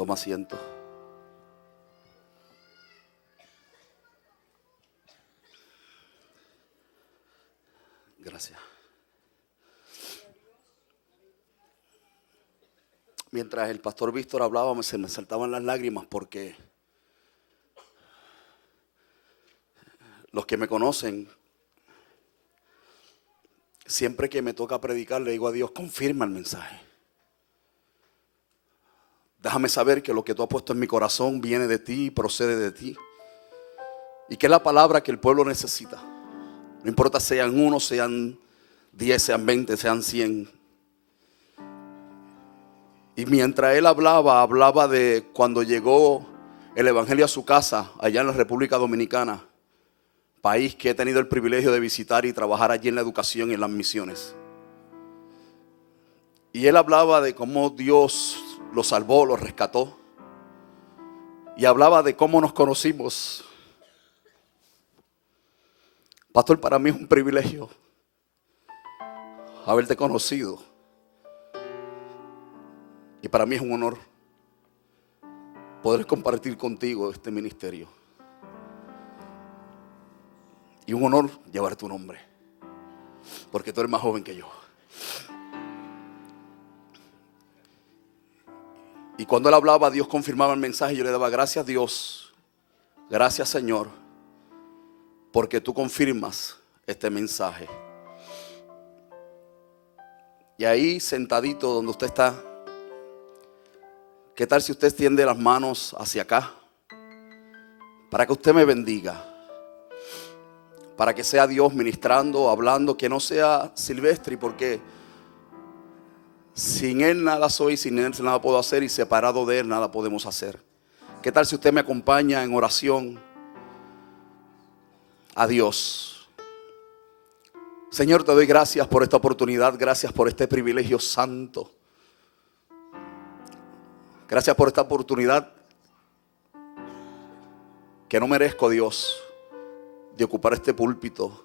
Toma asiento. Gracias. Mientras el pastor Víctor hablaba, se me saltaban las lágrimas porque los que me conocen, siempre que me toca predicar, le digo a Dios, confirma el mensaje. Déjame saber que lo que tú has puesto en mi corazón viene de ti y procede de ti. Y que es la palabra que el pueblo necesita. No importa sean 1, sean 10, sean 20, sean 100. Y mientras él hablaba de cuando llegó el evangelio a su casa, allá en la República Dominicana, país que he tenido el privilegio de visitar y trabajar allí en la educación y en las misiones. Y él hablaba de cómo Dios lo salvó, lo rescató. Y hablaba de cómo nos conocimos. Pastor, para mí es un privilegio haberte conocido. Y para mí es un honor poder compartir contigo este ministerio. Y un honor llevar tu nombre, porque tú eres más joven que yo. Y cuando él hablaba, Dios confirmaba el mensaje. Yo le daba gracias a Dios, gracias Señor, porque tú confirmas este mensaje. Y ahí sentadito donde usted está, ¿qué tal si usted extiende las manos hacia acá? Para que usted me bendiga. Para que sea Dios ministrando, hablando, que no sea Silvestri, porque sin Él nada soy, sin Él nada puedo hacer, y separado de Él nada podemos hacer. ¿Qué tal si usted me acompaña en oración a Dios? Señor, te doy gracias por esta oportunidad, gracias por este privilegio santo. Gracias por esta oportunidad que no merezco, Dios, de ocupar este púlpito.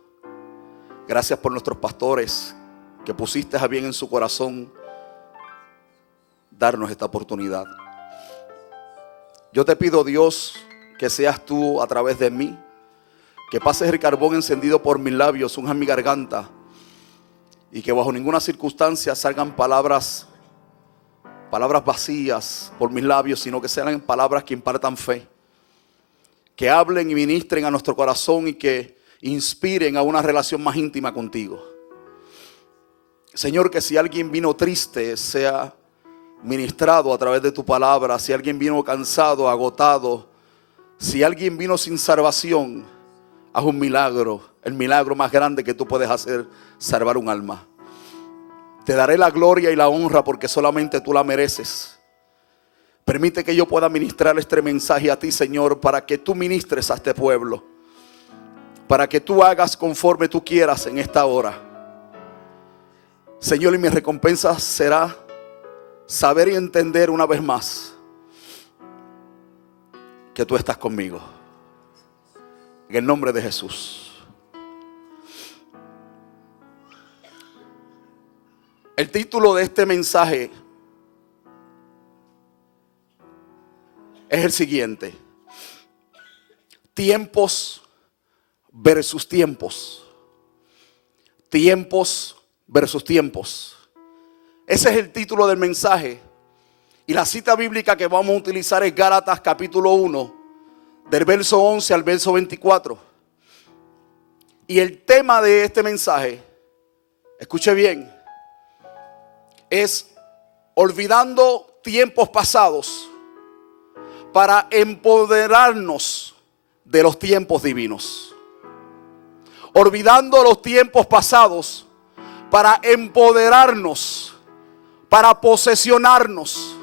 Gracias por nuestros pastores que pusiste a bien en su corazón darnos esta oportunidad. Yo te pido, Dios, que seas tú a través de mí, que pases el carbón encendido por mis labios, unja mi garganta, y que bajo ninguna circunstancia salgan palabras vacías por mis labios, sino que sean palabras que impartan fe, que hablen y ministren a nuestro corazón y que inspiren a una relación más íntima contigo. Señor, que si alguien vino triste, sea ministrado a través de tu palabra. Si alguien vino cansado, agotado, si alguien vino sin salvación, haz un milagro, el milagro más grande que tú puedes hacer, salvar un alma. Te daré la gloria y la honra porque solamente tú la mereces. Permite que yo pueda ministrar este mensaje a ti, Señor, para que tú ministres a este pueblo, para que tú hagas conforme tú quieras en esta hora. Señor, y mi recompensa será saber y entender una vez más que tú estás conmigo. En el nombre de Jesús. El título de este mensaje es el siguiente: tiempos versus tiempos. Tiempos versus tiempos. Ese es el título del mensaje. Y la cita bíblica que vamos a utilizar es Gálatas capítulo 1, del verso 11 al verso 24. Y el tema de este mensaje, escuche bien, es olvidando tiempos pasados para empoderarnos de los tiempos divinos. Olvidando los tiempos pasados para empoderarnos, para posesionarnos,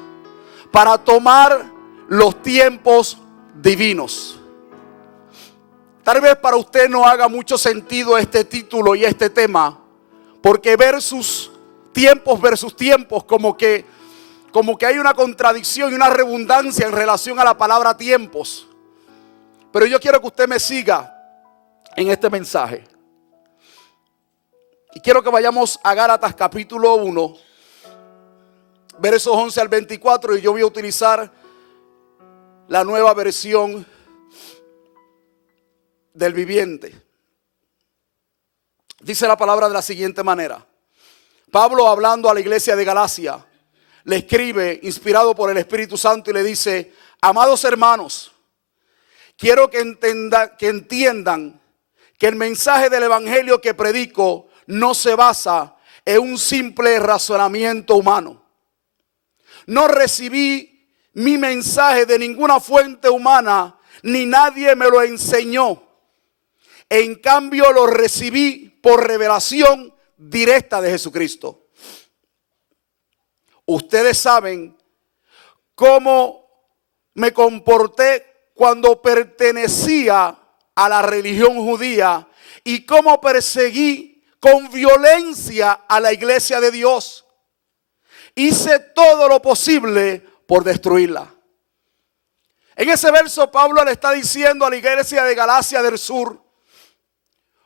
para tomar los tiempos divinos. Tal vez para usted no haga mucho sentido este título y este tema, porque tiempos versus tiempos, como que hay una contradicción y una redundancia en relación a la palabra tiempos. Pero yo quiero que usted me siga en este mensaje. Y quiero que vayamos a Gálatas capítulo 1, versos 11 al 24. Y yo voy a utilizar la nueva versión del viviente. Dice la palabra de la siguiente manera. Pablo, hablando a la iglesia de Galacia, le escribe, inspirado por el Espíritu Santo, y le dice: amados hermanos, quiero que entiendan que el mensaje del evangelio que predico no se basa en un simple razonamiento humano. No recibí mi mensaje de ninguna fuente humana, ni nadie me lo enseñó. En cambio, lo recibí por revelación directa de Jesucristo. Ustedes saben cómo me comporté cuando pertenecía a la religión judía y cómo perseguí con violencia a la iglesia de Dios. Hice todo lo posible por destruirla. En ese verso Pablo le está diciendo a la iglesia de Galacia del Sur: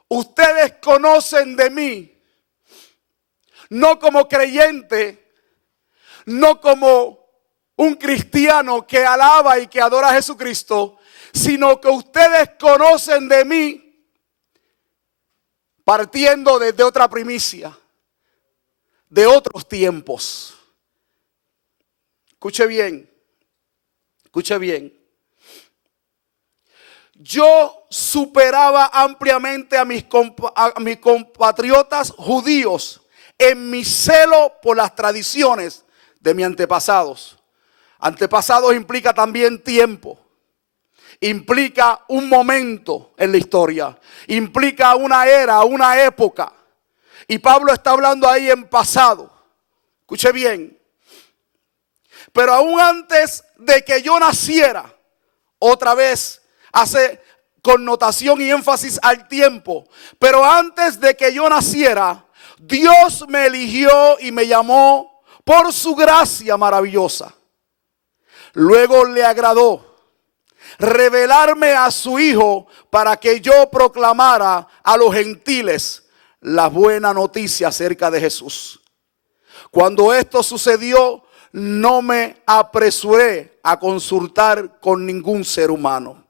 ustedes conocen de mí, no como creyente, no como un cristiano que alaba y que adora a Jesucristo, sino que ustedes conocen de mí partiendo desde otra primicia, de otros tiempos. Escuche bien, escuche bien. Yo superaba ampliamente a mis compatriotas judíos en mi celo por las tradiciones de mis antepasados. Antepasados implica también tiempo, implica un momento en la historia, implica una era, una época. Y Pablo está hablando ahí en pasado. Escuche bien. Pero aún antes de que yo naciera, otra vez hace connotación y énfasis al tiempo. Pero antes de que yo naciera, Dios me eligió y me llamó por su gracia maravillosa. Luego le agradó revelarme a su Hijo para que yo proclamara a los gentiles la buena noticia acerca de Jesús. Cuando esto sucedió, no me apresuré a consultar con ningún ser humano.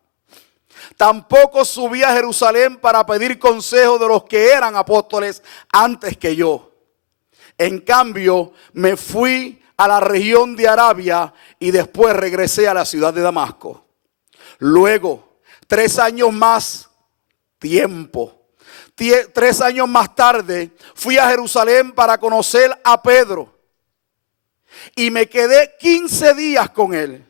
Tampoco subí a Jerusalén para pedir consejo de los que eran apóstoles antes que yo. En cambio, me fui a la región de Arabia y después regresé a la ciudad de Damasco. Luego, 3 años más, 3 años más tarde, fui a Jerusalén para conocer a Pedro. Y me quedé 15 días con él.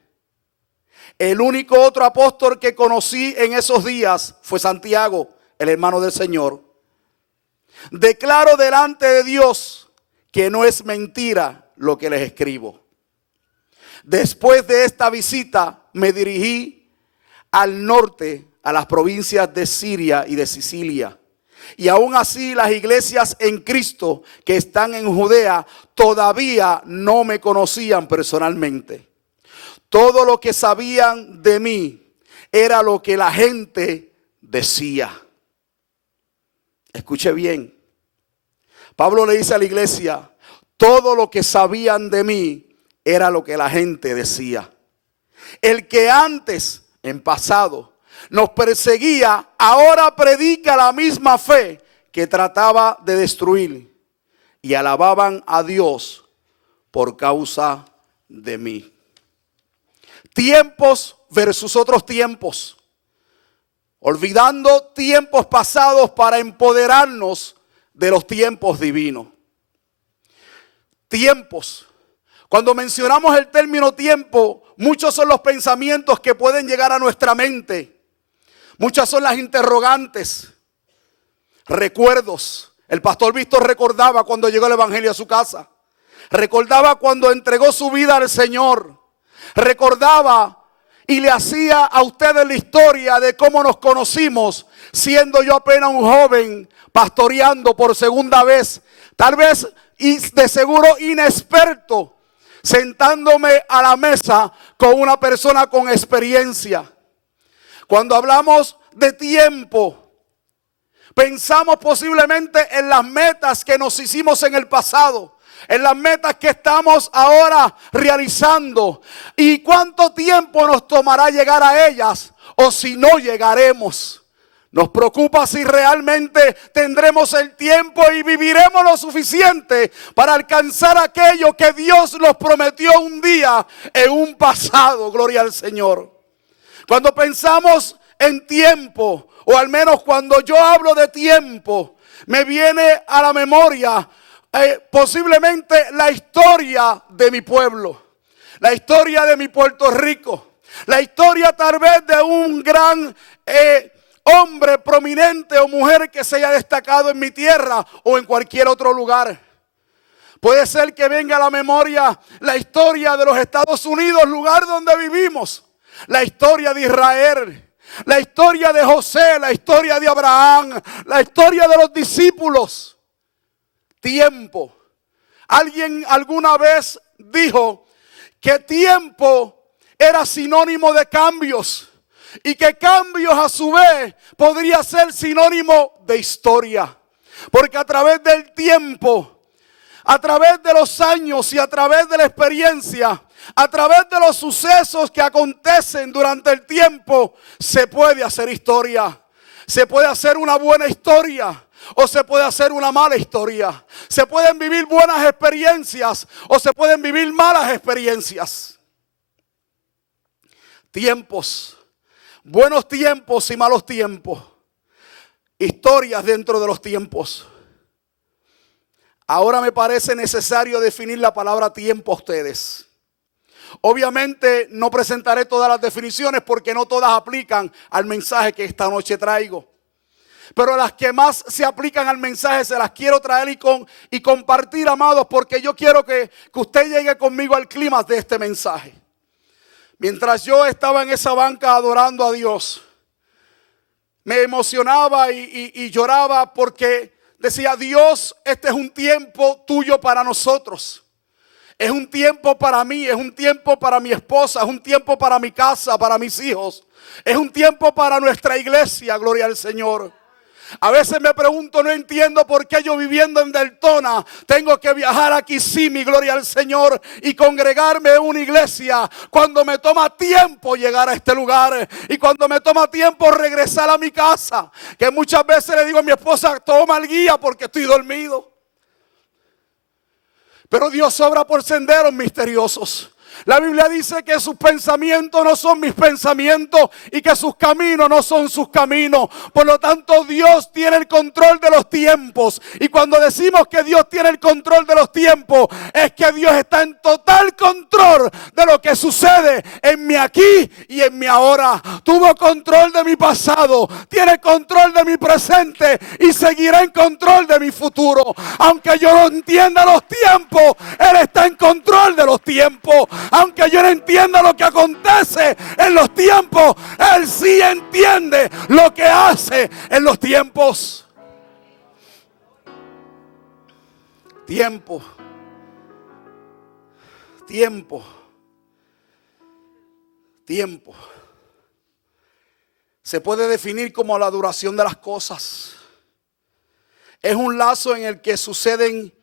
El único otro apóstol que conocí en esos días fue Santiago, el hermano del Señor. Declaro delante de Dios que no es mentira lo que les escribo. Después de esta visita me dirigí al norte, a las provincias de Siria y de Sicilia. Y aún así las iglesias en Cristo que están en Judea todavía no me conocían personalmente. Todo lo que sabían de mí era lo que la gente decía. Escuche bien. Pablo le dice a la iglesia: todo lo que sabían de mí era lo que la gente decía. El que antes, en pasado, nos perseguía, ahora predica la misma fe que trataba de destruir. Y alababan a Dios por causa de mí. Tiempos versus otros tiempos. Olvidando tiempos pasados para empoderarnos de los tiempos divinos. Tiempos. Cuando mencionamos el término tiempo, muchos son los pensamientos que pueden llegar a nuestra mente. Muchas son las interrogantes, recuerdos. El pastor Víctor recordaba cuando llegó el evangelio a su casa. Recordaba cuando entregó su vida al Señor. Recordaba y le hacía a ustedes la historia de cómo nos conocimos, siendo yo apenas un joven pastoreando por segunda vez. Tal vez y de seguro inexperto, sentándome a la mesa con una persona con experiencia. Cuando hablamos de tiempo, pensamos posiblemente en las metas que nos hicimos en el pasado. en las metas que estamos ahora realizando y cuánto tiempo nos tomará llegar a ellas o si no llegaremos. Nos preocupa si realmente tendremos el tiempo y viviremos lo suficiente para alcanzar aquello que Dios nos prometió un día en un pasado. Gloria al Señor. Cuando pensamos en tiempo, o al menos cuando yo hablo de tiempo, me viene a la memoria posiblemente la historia de mi pueblo, la historia de mi Puerto Rico, la historia tal vez de un gran hombre prominente o mujer que se haya destacado en mi tierra o en cualquier otro lugar. Puede ser que venga a la memoria la historia de los Estados Unidos, lugar donde vivimos, la historia de Israel, la historia de José, la historia de Abraham, la historia de los discípulos. Tiempo. Alguien alguna vez dijo que tiempo era sinónimo de cambios y que cambios a su vez podría ser sinónimo de historia. Porque a través del tiempo, a través de los años y a través de la experiencia, a través de los sucesos que acontecen durante el tiempo, se puede hacer historia. Se puede hacer una buena historia o se puede hacer una mala historia. Se pueden vivir buenas experiencias o se pueden vivir malas experiencias. Tiempos. Buenos tiempos y malos tiempos. Historias dentro de los tiempos. Ahora me parece necesario definir la palabra tiempo a ustedes. Obviamente no presentaré todas las definiciones porque no todas aplican al mensaje que esta noche traigo. Pero las que más se aplican al mensaje se las quiero traer y compartir, amados, porque yo quiero que usted llegue conmigo al clímax de este mensaje. Mientras yo estaba en esa banca adorando a Dios, me emocionaba y lloraba porque decía: Dios, este es un tiempo tuyo para nosotros. Es un tiempo para mí, es un tiempo para mi esposa, es un tiempo para mi casa, para mis hijos. Es un tiempo para nuestra iglesia, gloria al Señor. A veces me pregunto, no entiendo por qué yo viviendo en Deltona tengo que viajar a Kissimmee, gloria al Señor, y congregarme en una iglesia cuando me toma tiempo llegar a este lugar y cuando me toma tiempo regresar a mi casa, que muchas veces le digo a mi esposa: toma el guía porque estoy dormido. Pero Dios obra por senderos misteriosos. La Biblia dice que sus pensamientos no son mis pensamientos y que sus caminos no son sus caminos. Por lo tanto, Dios tiene el control de los tiempos. Y cuando decimos que Dios tiene el control de los tiempos, es que Dios está en total control de lo que sucede en mi aquí y en mi ahora. Tuvo control de mi pasado, tiene control de mi presente y seguirá en control de mi futuro. Aunque yo no entienda los tiempos, Él está en control de los tiempos. Aunque yo no entienda lo que acontece en los tiempos, Él sí entiende lo que hace en los tiempos. Tiempo. Tiempo. Tiempo. Se puede definir como la duración de las cosas. Es un lazo en el que suceden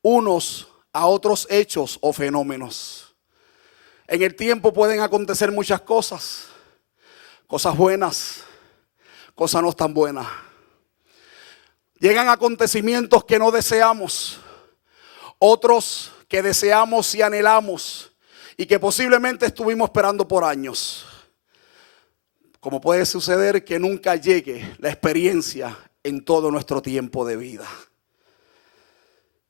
unos a otros hechos o fenómenos. En el tiempo pueden acontecer muchas cosas. Cosas buenas, cosas no tan buenas. Llegan acontecimientos que no deseamos. Otros que deseamos y anhelamos y que posiblemente estuvimos esperando por años. Como puede suceder que nunca llegue la experiencia en todo nuestro tiempo de vida.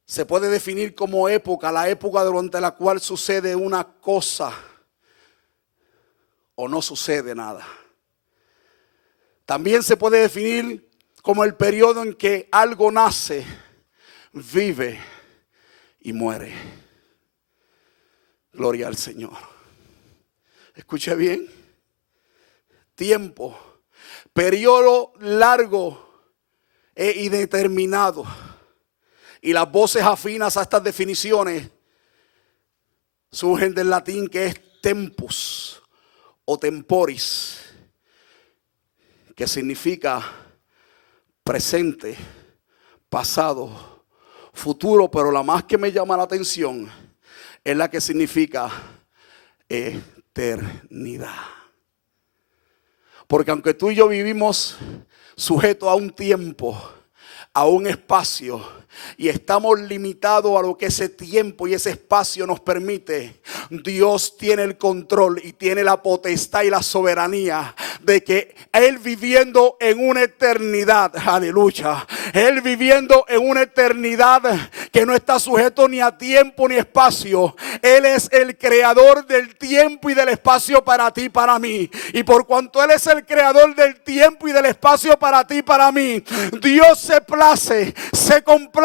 Se puede definir como época, la época durante la cual sucede una cosa o no sucede nada. También se puede definir como el periodo en que algo nace, vive y muere. Gloria al Señor. Escuche bien. Tiempo, periodo largo e indeterminado. Y las voces afinas a estas definiciones surgen del latín que es tempus o temporis, que significa presente, pasado futuro, pero la más que me llama la atención es la que significa eternidad. Porque aunque tú y yo vivimos sujetos a un tiempo, a un espacio, y estamos limitados a lo que ese tiempo y ese espacio nos permite, Dios tiene el control y tiene la potestad y la soberanía de que Él viviendo en una eternidad, aleluya, Él viviendo en una eternidad que no está sujeto ni a tiempo ni espacio, Él es el creador del tiempo y del espacio para ti y para mí. Y por cuanto Él es el creador del tiempo y del espacio para ti y para mí, Dios se place, se complace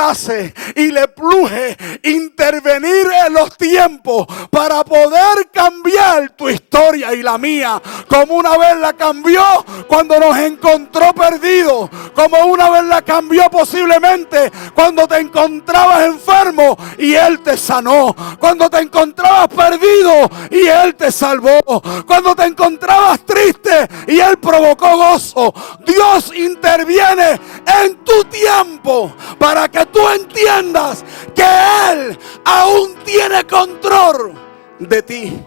y le pluje intervenir en los tiempos para poder cambiar tu historia y la mía, como una vez la cambió cuando nos encontró perdidos, como una vez la cambió posiblemente cuando te encontrabas enfermo y Él te sanó, cuando te encontrabas perdido y Él te salvó, cuando te encontrabas triste y Él provocó gozo. Dios interviene en tu tiempo para que tú entiendas que Él aún tiene control de ti.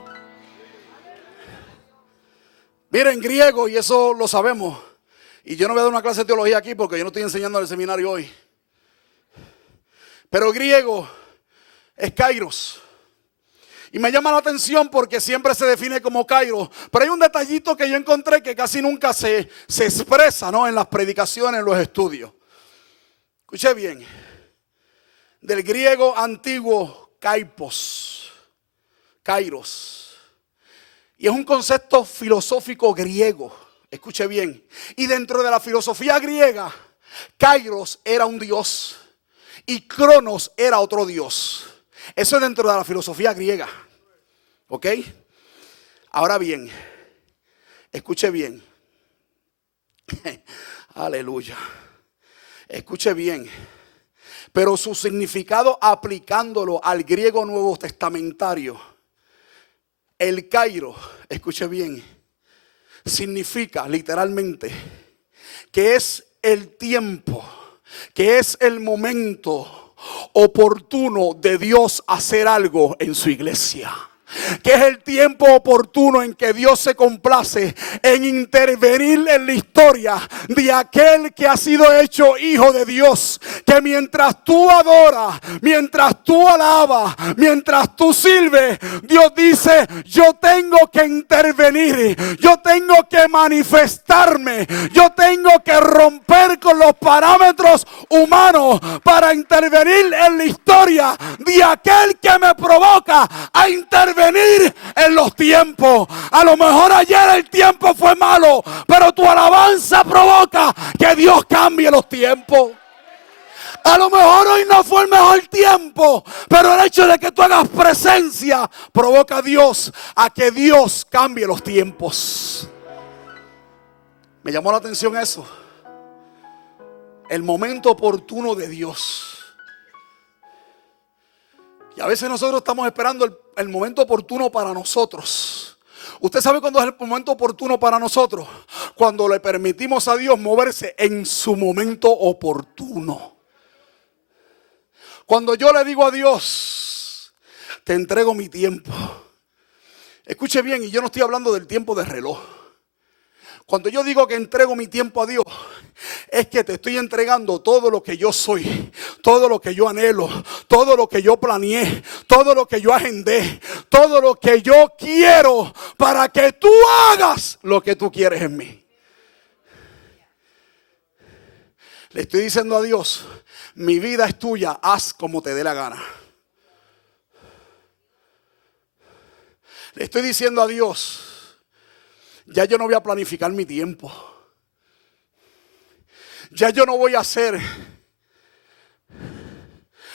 Miren, griego, y eso lo sabemos, y yo no voy a dar una clase de teología aquí porque yo no estoy enseñando en el seminario hoy, pero griego es kairos. Y me llama la atención porque siempre se define como kairos. Pero hay un detallito que yo encontré que casi nunca se expresa, ¿no?, en las predicaciones, en los estudios. Escuche bien. Del griego antiguo kairos. Y es un concepto filosófico griego. Escuche bien. Y dentro de la filosofía griega, kairos era un dios y Cronos era otro dios. Eso es dentro de la filosofía griega. ¿Ok? Ahora bien, escuche bien. Aleluya. Escuche bien. Pero su significado aplicándolo al griego nuevo testamentario, el Kairos, escuche bien, significa literalmente que es el tiempo, que es el momento oportuno de Dios hacer algo en su iglesia. Que es el tiempo oportuno en que Dios se complace en intervenir en la historia de aquel que ha sido hecho hijo de Dios. Que mientras tú adoras, mientras tú alabas, mientras tú sirves, Dios dice: yo tengo que intervenir, yo tengo que manifestarme, yo tengo que romper con los parámetros humanos para intervenir en la historia de aquel que me provoca a intervenir en los tiempos. A lo mejor ayer el tiempo fue malo, pero tu alabanza provoca que Dios cambie los tiempos. A lo mejor hoy no fue el mejor tiempo, pero el hecho de que tú hagas presencia provoca a Dios a que Dios cambie los tiempos. Me llamó la atención eso. El momento oportuno de Dios. Y a veces nosotros estamos esperando el momento oportuno para nosotros. ¿Usted sabe cuándo es el momento oportuno para nosotros? Cuando le permitimos a Dios moverse en su momento oportuno. Cuando yo le digo a Dios: te entrego mi tiempo. Escuche bien, y yo no estoy hablando del tiempo de reloj. Cuando yo digo que entrego mi tiempo a Dios, es que te estoy entregando todo lo que yo soy, todo lo que yo anhelo, todo lo que yo planeé, todo lo que yo agendé, todo lo que yo quiero para que tú hagas lo que tú quieres en mí. Le estoy diciendo a Dios: mi vida es tuya, haz como te dé la gana. Le estoy diciendo a Dios: ya yo no voy a planificar mi tiempo. Ya yo no voy a hacer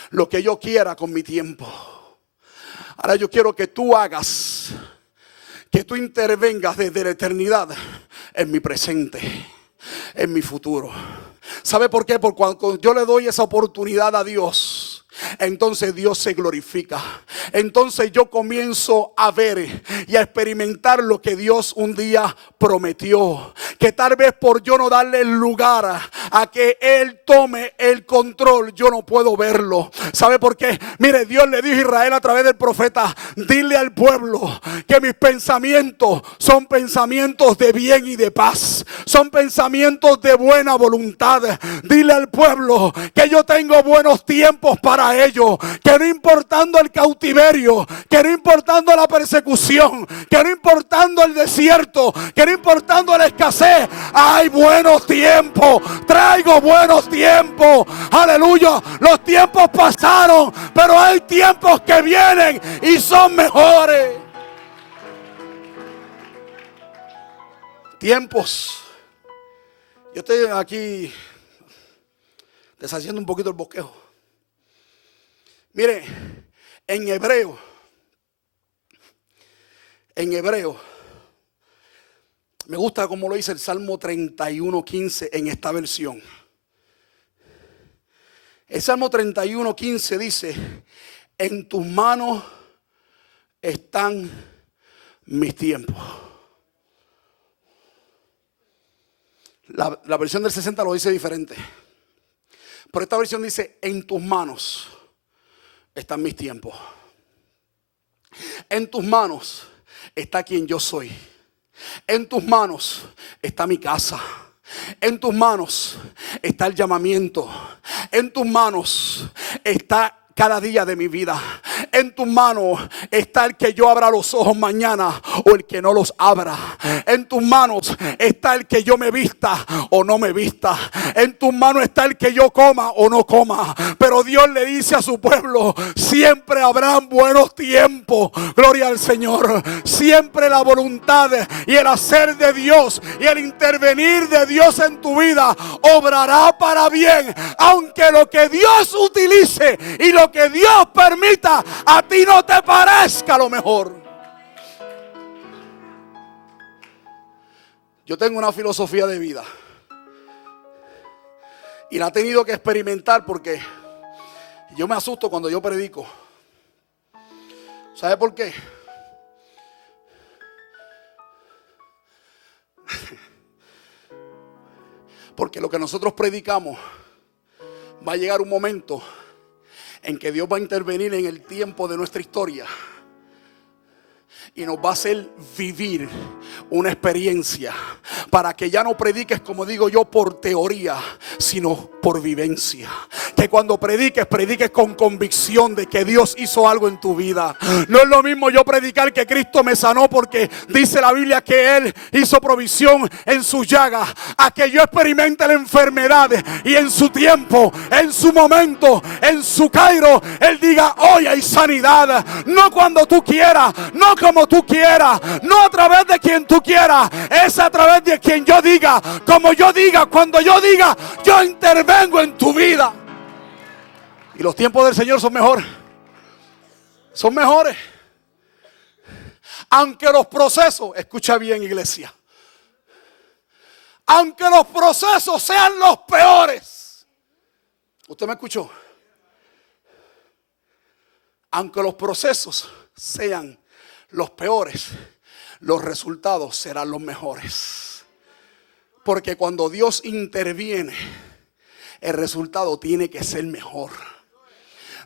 lo que yo quiera con mi tiempo. Ahora yo quiero que tú hagas, que tú intervengas desde la eternidad en mi presente, en mi futuro. ¿Sabe por qué? Porque cuando yo le doy esa oportunidad a Dios, entonces Dios se glorifica. Entonces yo comienzo a ver y a experimentar lo que Dios un día prometió. Que tal vez por yo no darle el lugar a que Él tome el control, yo no puedo verlo. ¿Sabe por qué? Mire, Dios le dijo a Israel a través del profeta: dile al pueblo que mis pensamientos son pensamientos de bien y de paz. Son pensamientos de buena voluntad. Dile al pueblo que yo tengo buenos tiempos para ellos. Que no importando el cautiverio, que no importando la persecución, que no importando el desierto, que no importando la escasez, hay buenos tiempos. Traigo buenos tiempos. Aleluya. Los tiempos pasaron, pero hay tiempos que vienen y son mejores. Tiempos. Yo estoy aquí deshaciendo un poquito el bosquejo. Mire, en hebreo, me gusta como lo dice el Salmo 31:15 en esta versión. El Salmo 31:15 dice: en tus manos están mis tiempos. La versión del 60 lo dice diferente. Pero esta versión dice: en tus manos están mis tiempos. En tus manos está quien yo soy. En tus manos está mi casa. En tus manos está el llamamiento. En tus manos está cada día de mi vida. En tus manos está el que yo abra los ojos mañana o el que no los abra. En tus manos está el que yo me vista o no me vista. En tus manos está el que yo coma o no coma. Pero Dios le dice a su pueblo: siempre habrán buenos tiempos. Gloria al Señor. Siempre la voluntad y el hacer de Dios y el intervenir de Dios en tu vida obrará para bien. Aunque lo que Dios utilice y lo que Dios permita a ti no te parezca lo mejor. Yo tengo una filosofía de vida y la he tenido que experimentar porque yo me asusto cuando yo predico. ¿Sabe por qué? Porque lo que nosotros predicamos va a llegar un momento en que Dios va a intervenir en el tiempo de nuestra historia y nos va a hacer vivir una experiencia para que ya no prediques, como digo yo, por teoría, sino por vivencia. Que cuando prediques con convicción de que Dios hizo algo en tu vida. No es lo mismo yo predicar que Cristo me sanó porque dice la Biblia que Él hizo provisión en sus llagas, a que yo experimente la enfermedad y en su tiempo, en su momento, en su cairo, Él diga: hoy hay sanidad. No cuando tú quieras, no como tú quieras, no a través de quien tú quieras, es a través de quien yo diga, como yo diga, cuando yo diga. Yo intervengo en tu vida. Y los tiempos del Señor son mejores. Son mejores. Aunque los procesos, escucha bien, iglesia, aunque los procesos sean los peores. ¿Usted me escuchó? Aunque los procesos sean los peores, los resultados serán los mejores. Porque cuando Dios interviene, el resultado tiene que ser mejor.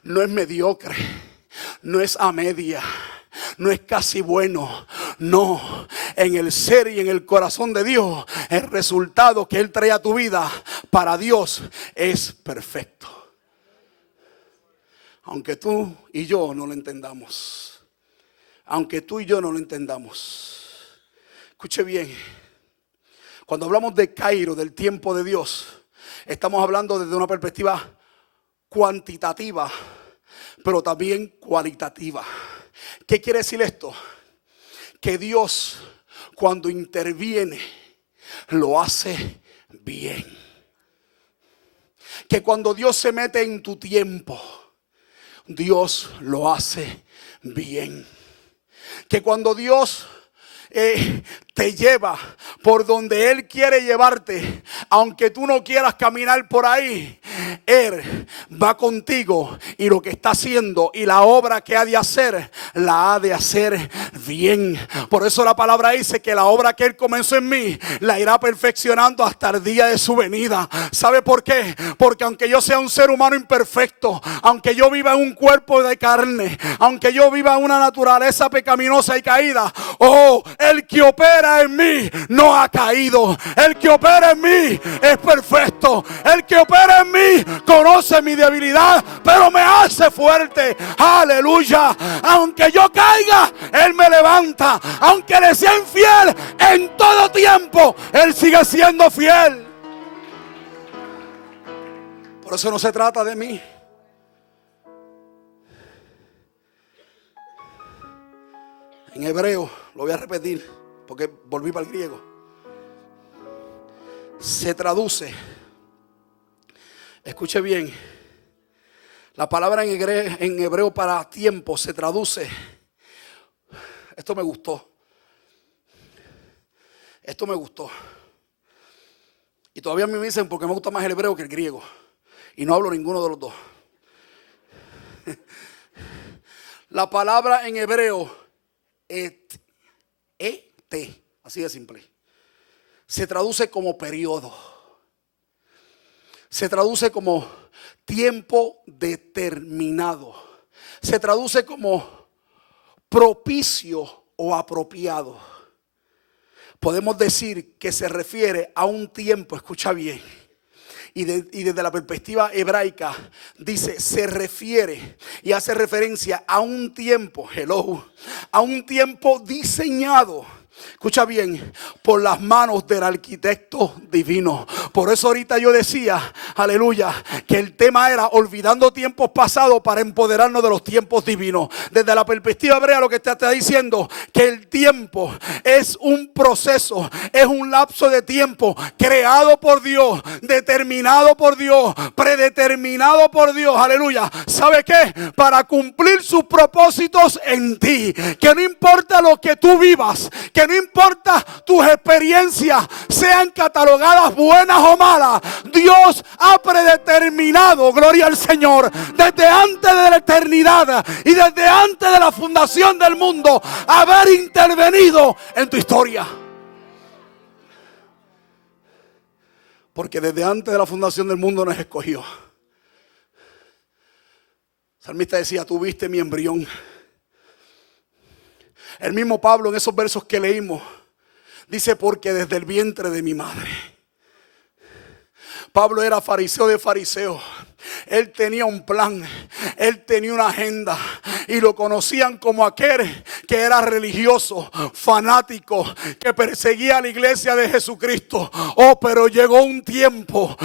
No es mediocre, no es a media, no es casi bueno. No, en el ser y en el corazón de Dios, el resultado que Él trae a tu vida para Dios es perfecto. Aunque tú y yo no lo entendamos. Aunque tú y yo no lo entendamos. Escuche bien. Cuando hablamos de Cairo, del tiempo de Dios, estamos hablando desde una perspectiva cuantitativa, pero también cualitativa. ¿Qué quiere decir esto? Que Dios, cuando interviene, lo hace bien. Que cuando Dios se mete en tu tiempo, Dios lo hace bien. Que cuando Dios te lleva por donde Él quiere llevarte, aunque tú no quieras caminar por ahí, Él va contigo y lo que está haciendo y la obra que ha de hacer, la ha de hacer bien. Por eso la palabra dice que la obra que Él comenzó en mí, la irá perfeccionando hasta el día de su venida. ¿Sabe por qué? Porque aunque yo sea un ser humano imperfecto, aunque yo viva en un cuerpo de carne, aunque yo viva en una naturaleza pecaminosa y caída, el que opera en mí no ha caído. El que opera en mí es perfecto. El que opera en mí conoce mi debilidad, pero me hace fuerte. Aleluya. Aunque yo caiga, Él me levanta. Aunque le sea infiel en todo tiempo, Él sigue siendo fiel. Por eso no se trata de mí. En hebreo, lo voy a repetir porque volví para el griego. Se traduce, escuche bien, la palabra en hebreo para tiempo se traduce. Esto me gustó. Y todavía me dicen porque me gusta más el hebreo que el griego. Y no hablo ninguno de los dos. La palabra en hebreo, así de simple, se traduce como periodo. Se traduce como tiempo determinado. Se traduce como propicio o apropiado. Podemos decir que se refiere a un tiempo, escucha bien. Y desde la perspectiva hebraica dice, se refiere y hace referencia a un tiempo, a un tiempo diseñado, escucha bien, por las manos del arquitecto divino. Por eso ahorita yo decía, aleluya, que el tema era olvidando tiempos pasados para empoderarnos de los tiempos divinos. Desde la perspectiva hebrea lo que te está diciendo, que el tiempo es un proceso, es un lapso de tiempo creado por Dios, determinado por Dios, predeterminado por Dios, aleluya. ¿Sabe qué? Para cumplir sus propósitos en ti. Que no importa lo que tú vivas, que no importa tus experiencias sean catalogadas buenas o malas, Dios ha predeterminado, gloria al Señor, desde antes de la eternidad y desde antes de la fundación del mundo, haber intervenido en tu historia. Porque desde antes de la fundación del mundo nos escogió. El salmista decía, tú viste mi embrión. El mismo Pablo en esos versos que leímos dice, porque desde el vientre de mi madre. Pablo era fariseo de fariseos. Él tenía un plan, él tenía una agenda y lo conocían como aquel que era religioso, fanático, que perseguía a la iglesia de Jesucristo. Pero llegó un tiempo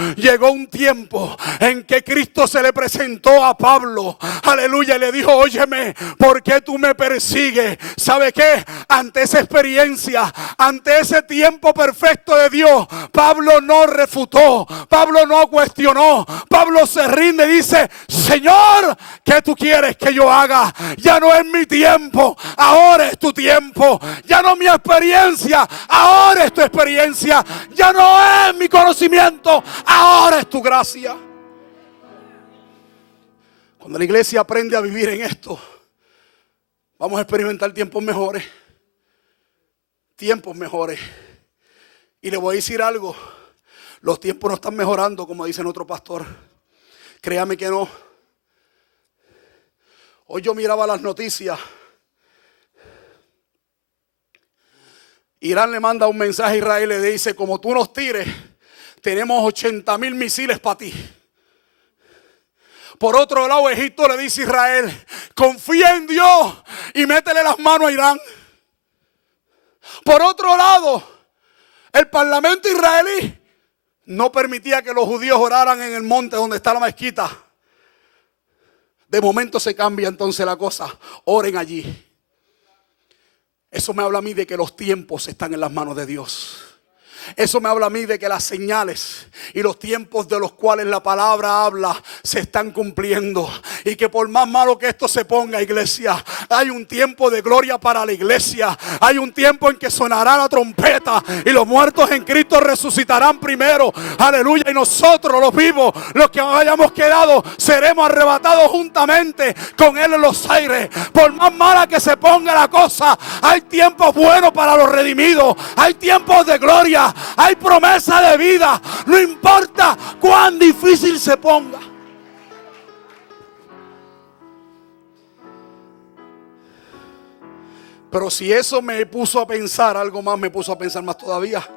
en que Cristo se le presentó a Pablo, aleluya, y le dijo, óyeme, ¿por qué tú me persigues? ¿Sabe qué? Ante esa experiencia, ante ese tiempo perfecto de Dios, Pablo no refutó, Pablo no cuestionó, Pablo se rinde y dice, Señor, ¿qué tú quieres que yo haga? Ya no es mi tiempo, ahora es tu tiempo. Ya no es mi experiencia, ahora es tu experiencia. Ya no es mi conocimiento, ahora es tu gracia. Cuando la iglesia aprende a vivir en esto, vamos a experimentar tiempos mejores. Tiempos mejores. Y le voy a decir algo, los tiempos no están mejorando, como dice otro pastor. Créame que no. Hoy yo miraba las noticias. Irán le manda un mensaje a Israel y le dice, como tú nos tires, tenemos 80,000 misiles para ti. Por otro lado, Egipto le dice a Israel, confía en Dios y métele las manos a Irán. Por otro lado, el parlamento israelí no permitía que los judíos oraran en el monte donde está la mezquita. De momento se cambia entonces la cosa. Oren allí. Eso me habla a mí de que los tiempos están en las manos de Dios. Eso me habla a mí de que las señales y los tiempos de los cuales la palabra habla se están cumpliendo. Y que por más malo que esto se ponga, iglesia, Hay un tiempo de gloria para la iglesia. Hay un tiempo en que sonará la trompeta y los muertos en Cristo resucitarán primero. Aleluya. Y nosotros los vivos, los que hayamos quedado, seremos arrebatados juntamente con Él en los aires. Por más mala que se ponga la cosa, hay tiempos buenos para los redimidos. Hay tiempos de gloria. Hay promesa de vida. No importa cuán difícil se ponga. Pero si eso me puso a pensar, algo más me puso a pensar más todavía.